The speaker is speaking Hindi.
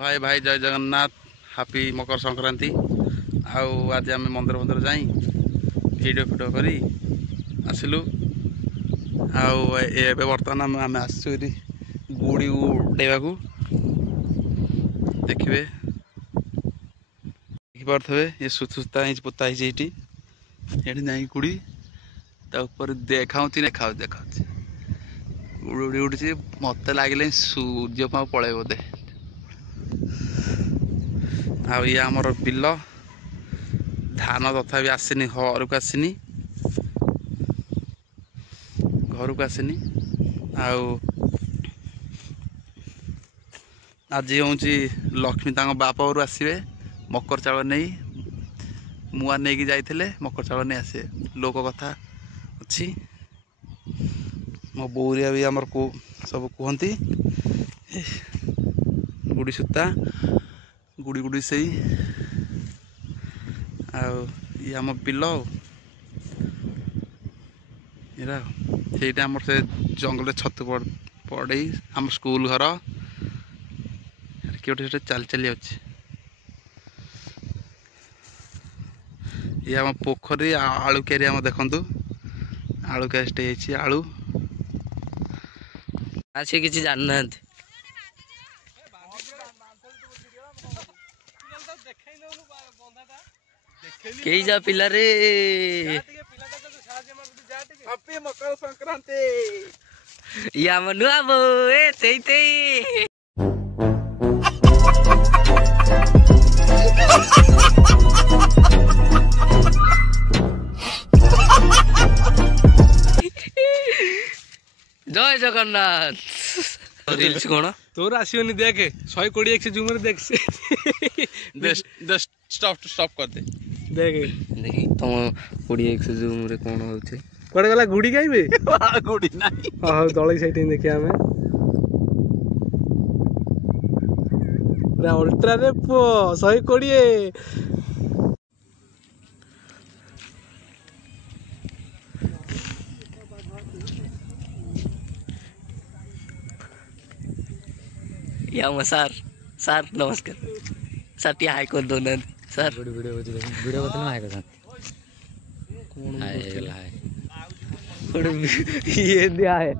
भाई भाई जय जगन्नाथ हापी मकर संक्रांति। आज आम मंदिर मंदिर जाई वीडियो फिडियो करी आसिलु। आबे बर्तमान आम आसु गुड़ी उड़ेवा देखिए देखिपे ये सुता पोता ये जाए गुड़ी देखा देखा देखा उड़ी उड़ी उड़ी मत लगे सूर्य पाँ पड़े बोधे। ये आमर बिल धान तथा भी आसनी घर को आसनी आज हूँ लक्ष्मी बाप घर आसवे मकर चाउल नहीं मुआ नहीं जाते मकर चाउल नहीं आसे लोक कथा अच्छी मो बौरिया भी आमर को सब कहती गुड़ी सूता गुड़ी गुड़ी से ये आम बिल आमर से जंगल छतु पड़े आम स्कूल घर किए चल चली अच्छे ये आम पोखरी आलू क्यारी आम देखु आलू क्यारी आलू अच्छे किसी जानना कई जा पिला रे मकर संक्रांति या मनुआ बो ए तेई जय जगन्नाथ रील्स कौन तोर आसोनी देख 120 जूम देख स्टॉप कर दे देख देखी तुम 20 जूम रे कौन होचे कड़े गला गुड़ी गाइबे गुड़ी नहीं हां दळे साइड देखिया हमें पूरा अल्ट्रा रे पो 120 या म सर नमस्कार सर टी हाई कर दो ना सर वीडियो बदल में हाई कर ये दिया है